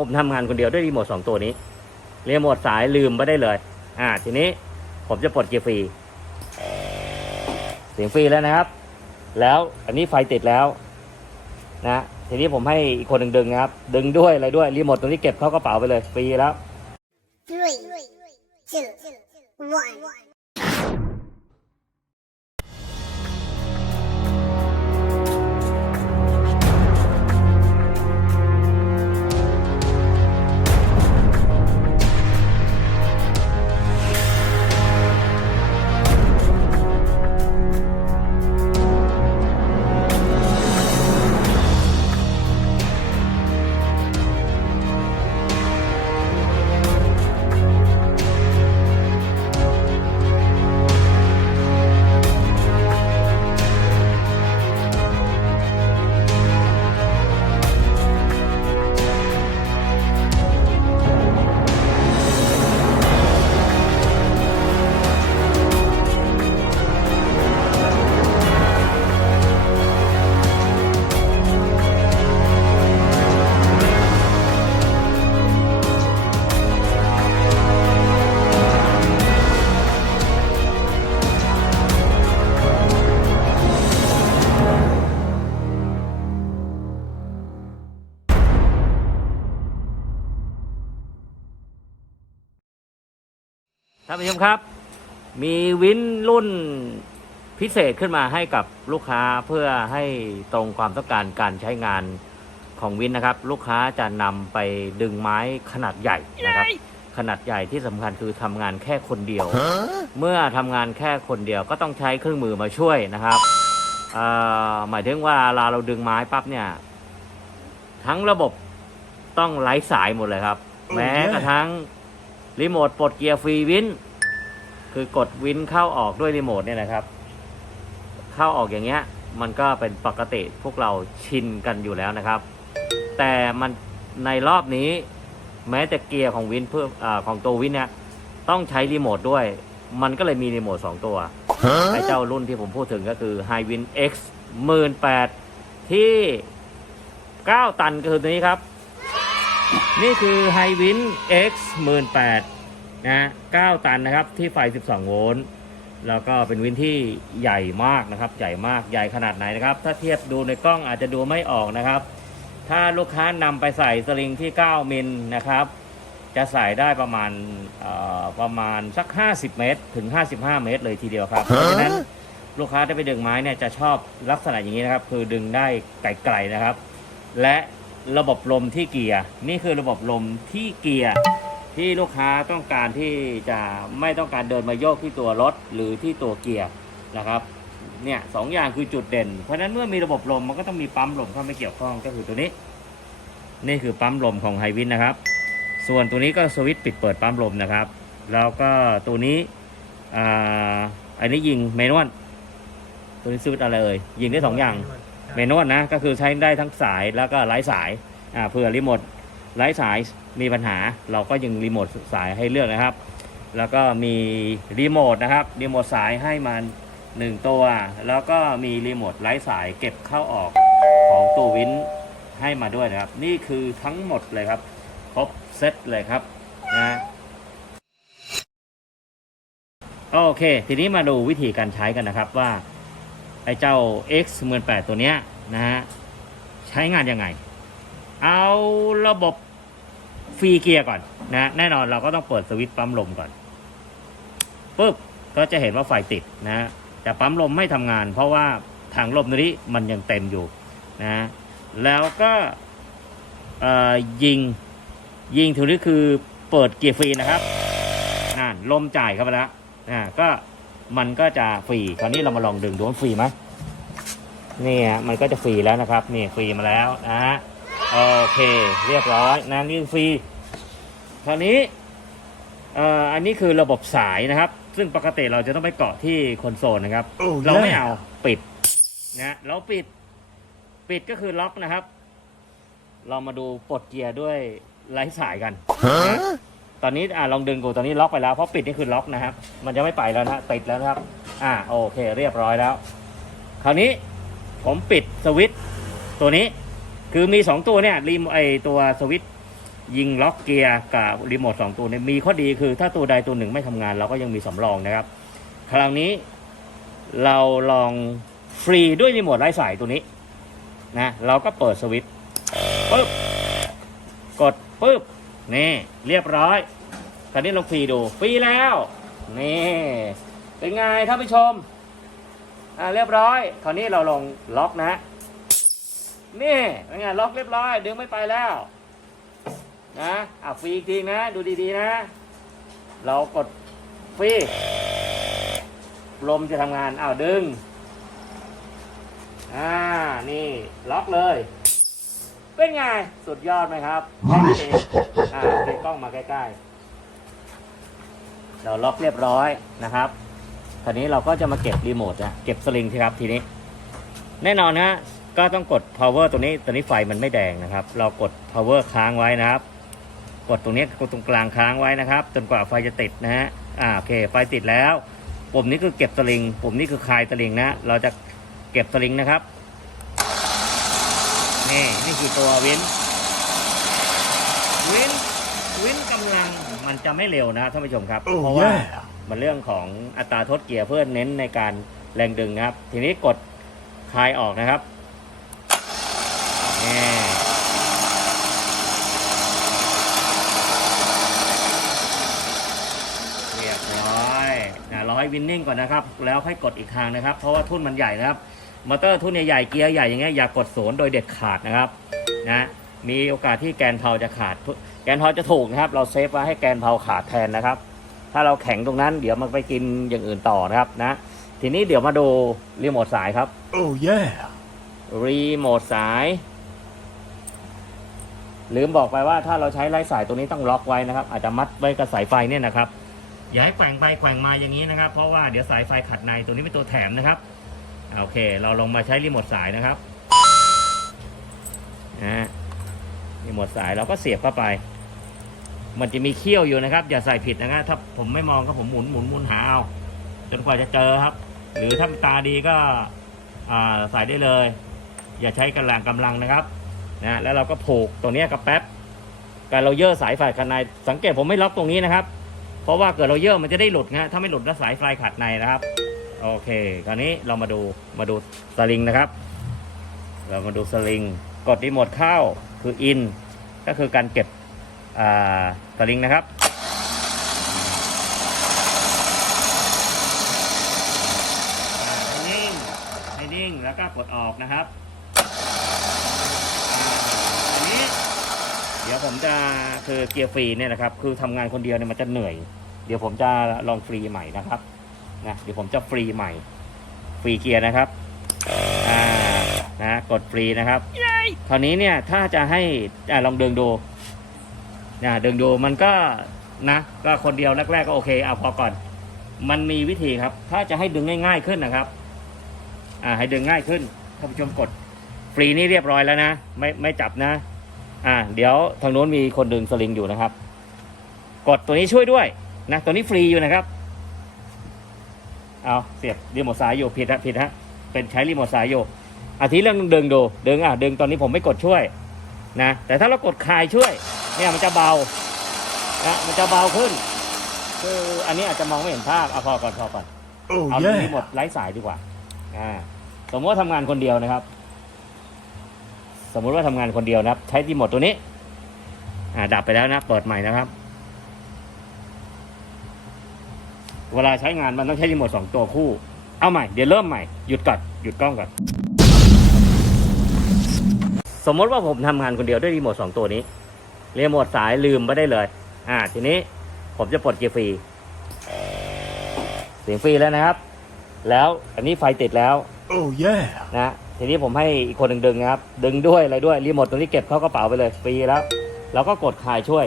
ผมทำงานคนเดียวด้วยรีโมทสองตัวนี้รีโมทสายลืมไปได้เลย อ่า ทีนี้ผมจะปลดเกียร์ฟรี เสียงฟรีแล้วนะครับ แล้วอันนี้ไฟติดแล้ว นะทีนี้ผมให้อีกคนหนึ่งดึงนะครับ ดึงด้วยอะไรด้วยรีโมทตรงนี้เก็บเข้ากระเป๋าไปเลยฟรีแล้ว Three, two, one. ผู้ชมครับ มีวินรุ่นพิเศษขึ้นมาให้กับลูกค้าเพื่อให้ตรงความต้องการการใช้งานของวินนะครับ ลูกค้าจะนำไปดึงไม้ขนาดใหญ่นะครับ ขนาดใหญ่ที่สำคัญคือทำงานแค่คนเดียว เมื่อทำงานแค่คนเดียวก็ต้องใช้เครื่องมือมาช่วยนะครับเอ่อหมายถึงว่าเวลาเราดึงไม้ปั๊บเนี่ย ทั้งระบบต้องไร้สายหมดเลยครับ แม้กระทั่งรีโมทปลดเกียร์ฟรีวิน คือกดวินเข้าออกด้วยรีโมทเนี่ยนะครับ เข้าออกอย่างเงี้ย มันก็เป็นปกติพวกเราชินกันอยู่แล้วนะครับ แต่มันในรอบนี้แม้แต่เกียร์ของวินเพื่ออาของตัววินเนี่ยต้องใช้รีโมทด้วย มันก็เลยมีรีโมทสองตัวไอ้เจ้ารุ่นที่ผมพูดถึงก็คือ High Win X 18ที่ 9 ตันก็คือตัวนี้ครับ นี่คือ High Win X 18 นะ 9 ตันนะครับที่ไฟ 12 โวลต์ แล้วก็เป็นวินที่ใหญ่มากนะครับ ใหญ่มากใหญ่ขนาดไหนนะครับ ถ้าเทียบดูในกล้องอาจจะดูไม่ออกนะครับ ถ้าลูกค้านำไปใส่สลิงที่ 9 มิลนะครับ จะใส่ได้ประมาณเอ่อประมาณสัก 50 เมตร ถึง 55 เมตรเลยทีเดียวครับ เพราะฉะนั้นลูกค้าที่ไปดึงไม้เนี่ยจะชอบลักษณะอย่างนี้นะครับ คือดึงได้ไกลๆนะครับ และระบบลมที่เกียร์ นี่คือระบบลมที่เกียร์ ที่ลูกค้าต้องการที่จะไม่ต้องการเดินมาโยกที่ตัวรถหรือที่ตัวเกียร์นะครับเนี่ยสองอย่างคือจุดเด่น เพราะฉะนั้นเมื่อมีระบบลมมันก็ต้องมีปั๊มลมเข้ามาเกี่ยวข้องก็คือตัวนี้ นี่คือปั๊มลมของไฮวินนะครับ ส่วนตัวนี้ก็สวิตช์ปิดเปิดปั๊มลมนะครับ แล้วก็ตัวนี้อ่าอันนี้ยิงเมนวลตัวนี้สวิตช์อะไรเอ่ยยิงได้สองอย่างเมนวลนะก็คือใช้ได้ทั้งสายแล้วก็ไร้สายอ่าเผื่อรีโมท ไร้สายมีปัญหาเราก็ยังรีโมทสายให้เลือกนะครับ แล้วก็มีรีโมทนะครับรีโมทสายให้มันหนึ่งตัว แล้วก็มีรีโมทไร้สายเก็บเข้าออกของตัววินให้มาด้วยนะครับ นี่คือทั้งหมดเลยครับ ครบเซตเลยครับนะโอเค ทีนี้มาดูวิธีการใช้กันนะครับว่า ไอ้เจ้า X 1 8ตัวเนี้ยนะฮะ ใช้งานยังไง เอาระบบ ฟรีเกียร์ก่อนนะแน่นอนเราก็ต้องเปิดสวิตช์ปั๊มลมก่อนปุ๊บก็จะเห็นว่าไฟติดนะแต่ปั๊มลมไม่ทำงาน เพราะว่าถังลมตัวนี้มันยังเต็มอยู่นะแล้วก็ยิงยิงถือนี่คือเปิดเกียร์ฟรีนะครับอ่าลมจ่ายเข้าไปแล้วอ่าก็มันก็จะฟรีคราวนี้เรามาลองดึงดูว่าฟรีไหมนี่ฮะมันก็จะฟรีแล้วนะครับนี่ฟรีมาแล้วนะฮะโอเค เรียบร้อยนะนี่ฟรี คราวนี้เอ่ออันนี้คือระบบสายนะครับ ซึ่งปกติเราจะต้องไปเกาะที่คอนโซลนะครับ Oh, เราไม่ yeah. เอาปิดนะเราปิดปิดก็คือล็อกนะครับ เรามาดูปลดเกียร์ด้วยไร้สายกัน Huh? ตอนนี้อ่าลองดึงกูตอนนี้ล็อกไปแล้วเพราะปิดนี่คือล็อกนะครับ มันจะไม่ไปแล้วนะติดแล้วนะครับ อ่าโอเค เรียบร้อยแล้ว คราวนี้ผมปิดสวิตช์ตัวนี้ คือมีสองตัวเนี่ยรีโมไอตัวสวิตช์ ยิงล็อกเกียร์กับรีโมทสองตัวเนี่ยมีข้อดีคือถ้าตัวใดตัวหนึ่งไม่ทำงาน เราก็ยังมีสำรองนะครับ คราวนี้เราลองฟรีด้วยรีโมทไร้สายตัวนี้นะเราก็เปิดสวิตช์ปึ๊บกดปึ๊บนี่เรียบร้อยคราวนี้ลองฟรีดูฟรีแล้วนี่เป็นไงท่านผู้ชมอ่าเรียบร้อย คราวนี้เราลองล็อกนะนี่เป็นไงล็อกเรียบร้อยดึงไม่ไปแล้ว นะอะฟรีอีกทีนะ ดูดีๆนะ เรากดฟรีลมจะทำงานอ้าวดึง อ่า นี่ ล็อกเลย เป็นไง สุดยอดไหมครับล็อกเองอ่าเก็บกล้องมาใกล้ๆ เราล็อกเรียบร้อยนะครับคราวนี้เราก็จะมาเก็บรีโมทนะเก็บสลิงสิครับทีนี้ แน่นอนนะก็ต้องกด power ตัวนี้ ตัวนี้ไฟมันไม่แดงนะครับ เรากด power ค้างไว้นะครับ กดตรงนี้กดตรงกลางค้างไว้นะครับ จนกว่าไฟจะติดนะฮะอ่าโอเคไฟติดแล้วปุ่มนี้คือเก็บสลิงปุ่มนี้คือคลายสลิงนะ เราจะเก็บสลิงนะครับนี่นี่คือตัววินวินวินกำลังมันจะไม่เร็วนะท่านผู้ชมครับ เพราะว่ามันเรื่องของอัตราทดเกียร์เพื่อเน้นในการแรงดึงนะครับ ทีนี้กดคลายออกนะครับนี่เรียบร้อยนะเราให้ วินนิ่งก่อนนะครับ แล้วค่อยกดอีกทางนะครับ เพราะว่าทุ่นมันใหญ่นะครับ มอเตอร์ทุ่นใหญ่ๆเกียร์ใหญ่อย่างเงี้ยอย่ากกดศูนย์โดยเด็ดขาดนะครับนะมีโอกาสที่แกนเพลาจะขาด แกนเพลาจะถูกนะครับ เราเซฟไว้ให้แกนเพลาขาดแทนนะครับ ถ้าเราแข็งตรงนั้นเดี๋ยวมันไปกินอย่างอื่นต่อนะครับนะ ทีนี้เดี๋ยวมาดูรีโมทสายครับ Oh yeah. รีโมทสาย ลืมบอกไปว่าถ้าเราใช้ไร้สายตัวนี้ต้องล็อกไว้นะครับ อาจจะมัดไว้กับสายไฟเนี่ยนะครับ อย่าให้แกว่งไปแกว่งมาอย่างนี้นะครับ เพราะว่าเดี๋ยวสายไฟขัดในตัวนี้เป็นตัวแถมนะครับโอเค เราลงมาใช้รีโมทสายนะครับนะรีโมทสายเราก็เสียบเข้าไป มันจะมีเขี้ยวอยู่นะครับ อย่าใส่ผิดนะครับถ้าผมไม่มองก็ผมหมุนหมุนหมุนหาเอาจนกว่าจะเจอครับ หรือถ้าตาดีก็ใส่ได้เลย อย่าใช้กำลังกำลังนะครับนะแล้วเราก็ผูกตรงนี้กับแป๊บการเราเยื่อสายไฟขัดในสังเกตผมไม่ล็อกตรงนี้นะครับ เพราะว่าเกิดเราเยื่อมันจะได้หลุดนะถ้าไม่หลุดแล้วสายไฟขัดในนะครับ โอเคคราวนี้เรามาดูมาดูสลิงนะครับ เรามาดูสลิง กดรีโมทเข้าคืออิน ก็คือการเก็บสลิงนะครับให้นิ่งให้นิ่งแล้วก็กดออกนะครับอ่าอันนี้ เดี๋ ยวผมจะคือเกียร์ฟรีเนี่ยนะครับ คือทำงานคนเดียวเนี่ยมันจะเหนื่อย เดี๋ยวผมจะลองฟรีใหม่นะครับนะเดี๋ยวผมจะฟรีใหม่ ฟรีเกียร์นะครับอ่านะกดฟรีนะครับคราวนี้เนี่ยถ้าจะให้อ่าลองเดินดูนะเดินดูมันก็นะก็คนเดียวแรกๆก็โอเคเอาพอก่อน มันมีวิธีครับ ถ้าจะให้ดึงง่าย ๆขึ้นนะครับอ่าให้ดึงง่ายขึ้นท่านผู้ชมกด ฟรีนี่เรียบร้อยแล้วนะ ไม่ไม่จับนะ อ่า เดี๋ยวทางโน้นมีคนดึงสลิงอยู่นะครับ กดตัวนี้ช่วยด้วยนะตัวนี้ฟรีอยู่นะครับ เอาเสียบรีโมทสายอยู่ผิดฮะผิดฮะเป็นใช้รีโมทสายอยู่อาทิเรื่องดึงดูดึงอะดึงตอนนี้ผมไม่กดช่วยนะแต่ถ้าเรากดคลายช่วย เนี่ยมันจะเบานะมันจะเบาขึ้น คืออันนี้อาจจะมองไม่เห็นภาพเอาพอก่อนพอก่อน Oh เอารีโม yeah. ทไร้สายดีกว่าอ่าสมมติว่าทำงานคนเดียวนะครับส มมุติว่าทำงานคนเดียวนะครับ ใช้รีโมทตัวนี้ อ่าดับไปแล้วนะ เปิดใหม่นะครับ เวลาใช้งานมันต้องใช้รีโมทสองตัวคู่ เอาใหม่ เดี๋ยวเริ่มใหม่ หยุดก่อนหยุดกล้องก่อน สมมติว่าผมทำงานคนเดียวด้วยรีโมทสองตัวนี้ รีโมทสายลืมไปได้เลย อ่า ทีนี้ผมจะปลดเกียร์ฟรี เสียงฟรีแล้วนะครับ แล้วอันนี้ไฟติดแล้ว Oh yeah. นะ ทีนี้ผมให้อีกคนหนึ่งดึงนะครับ ดึงด้วยอะไรด้วยรีโมทตรงนี้เก็บเข้ากระเป๋าไปเลยฟรีแล้ว แล้วก็กดคลายช่วย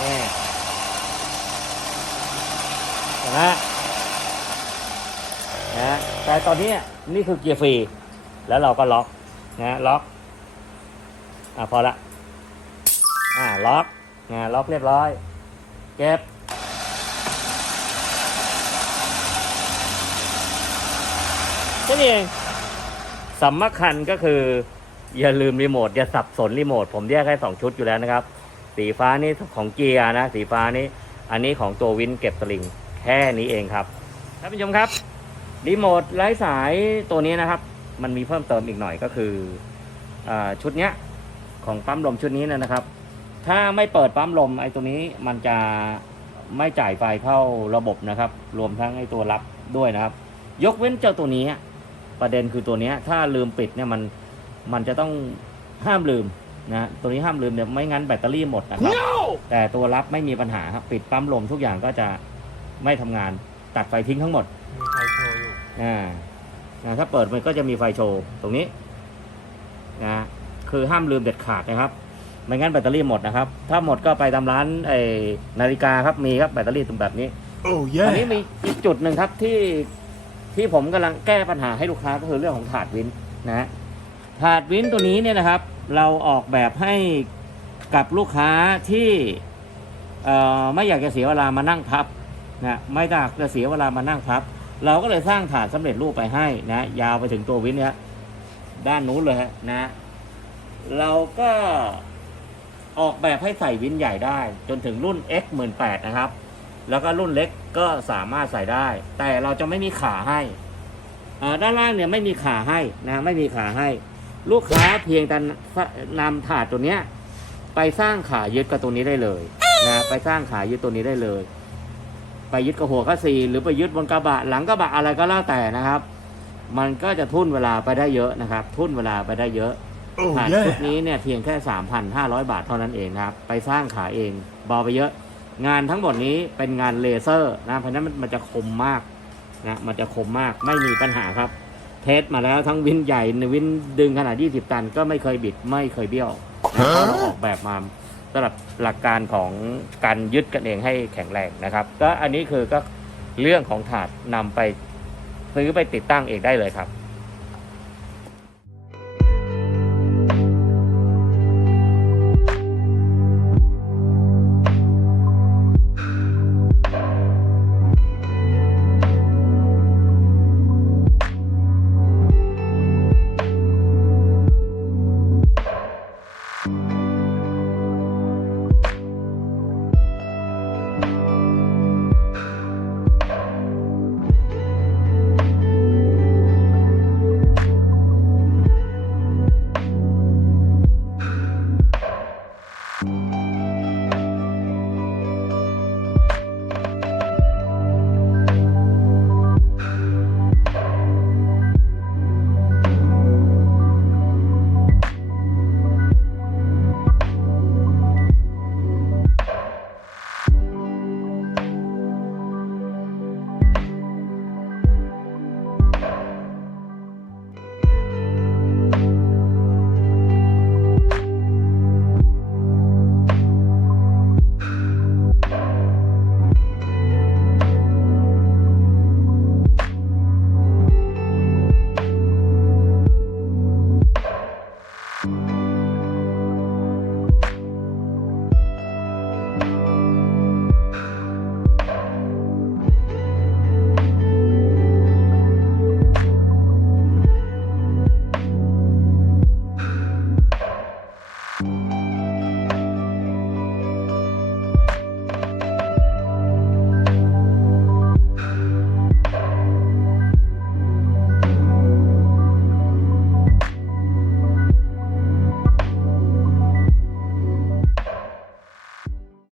นี่เห็นไหมนะแต่ตอนนี้นี่คือเกียร์ฟรี แล้วเราก็ล็อกนะล็อกอะพอละอ่าล็อกนะล็อกเรียบร้อย เก็บแค่นี้เอง สำคัญก็คือ อย่าลืมรีโมทอย่าสับสนรีโมทผมแยกให้สองชุดอยู่แล้วนะครับ สีฟ้านี่ของเกียร์นะ สีฟ้านี่อันนี้ของตัววินเก็บสลิงแค่นี้เองครับท่านผู้ชมครับรีโมทไร้สายตัวนี้นะครับ มันมีเพิ่มเติมอีกหน่อยก็คืออชุดเนี้ยของปั๊มลมชุดนี้นะครับ ถ้าไม่เปิดปั๊มลมไอ้ตัวนี้มันจะไม่จ่ายไฟเข้าระบบนะครับ รวมทั้งไอ้ตัวรับด้วยนะครับ ยกเว้นเจ้าตัวนี้ ประเด็นคือตัวเนี้ยถ้าลืมปิดเนี่ยมันมันจะต้องห้ามลืมนะตัวนี้ห้ามลืมเนี่ยไม่งั้นแบตเตอรี่หมดนะครับแต่ตัวรับไม่มีปัญหาครับปิดปั๊มลมทุกอย่างก็จะไม่ทำงานตัดไฟทิ้งทั้งหมดมีไฟโชว์อยู่อ่าอ่าถ้าเปิดมันก็จะมีไฟโชว์ตรงนี้นะคือห้ามลืมเด็ดขาดนะครับไม่งั้นแบตเตอรี่หมดนะครับ ถ้าหมดก็ไปตามร้านไอ้นาฬิกาครับมีครับแบตเตอรี่ตรงแบบนี้ Oh อันนี้มีอีกจุดหนึ่งครับที่ ที่ผมกำลังแก้ปัญหาให้ลูกค้าก็คือเรื่องของถาดวินนะฮะถาดวินตัวนี้เนี่ยนะครับ เราออกแบบให้กับลูกค้าที่ไม่อยากจะเสียเวลามานั่งพับนะไม่อยากจะเสียเวลามานั่งพับ เราก็เลยสร้างถาดสำเร็จรูปไปให้นะยาวไปถึงตัววินเนี่ยด้านนู้นเลยฮะนะเราก็ออกแบบให้ใส่วินใหญ่ได้จนถึงรุ่น X 1 8 0 0นะครับ แล้วก็รุ่นเล็กก็สามารถใส่ได้ แต่เราจะไม่มีขาให้อ่าด้านล่างเนี่ยไม่มีขาให้นะไม่มีขาให้ ลูกค้าเพียงแต่นำถาดตัวเนี้ยไปสร้างขายึดกับตัวนี้ได้เลยนะไปสร้างขายึดตัวนี้ได้เลย ไปยึดกับหัวกระสีหรือไปยึดบนกระบะหลังกระบะอะไรก็แล้วแต่นะครับ มันก็จะทุ่นเวลาไปได้เยอะนะครับ ทุ่นเวลาไปได้เยอะ Oh ถาดชุดนี้เนี่ยเพียงแค่ 3,500 บาทเท่านั้นเองนะครับ ไปสร้างขาเองเบาไปเยอะ งานทั้งหมดนี้เป็นงานเลเซอร์นะเพราะฉะนั้นมันจะคมมากนะมันจะคมมากไม่มีปัญหาครับ เทสมาแล้วทั้งวินใหญ่วินดึงขนาด 20 ตันก็ไม่เคยบิดไม่เคยเบี้ยวนะเราะเราออกแบบมาสำหรับหลักการของการยึดกันเองให้แข็งแรงนะครับ ก็อันนี้คือก็เรื่องของถาดนำไปซื้อไปติดตั้งเองได้เลยครับ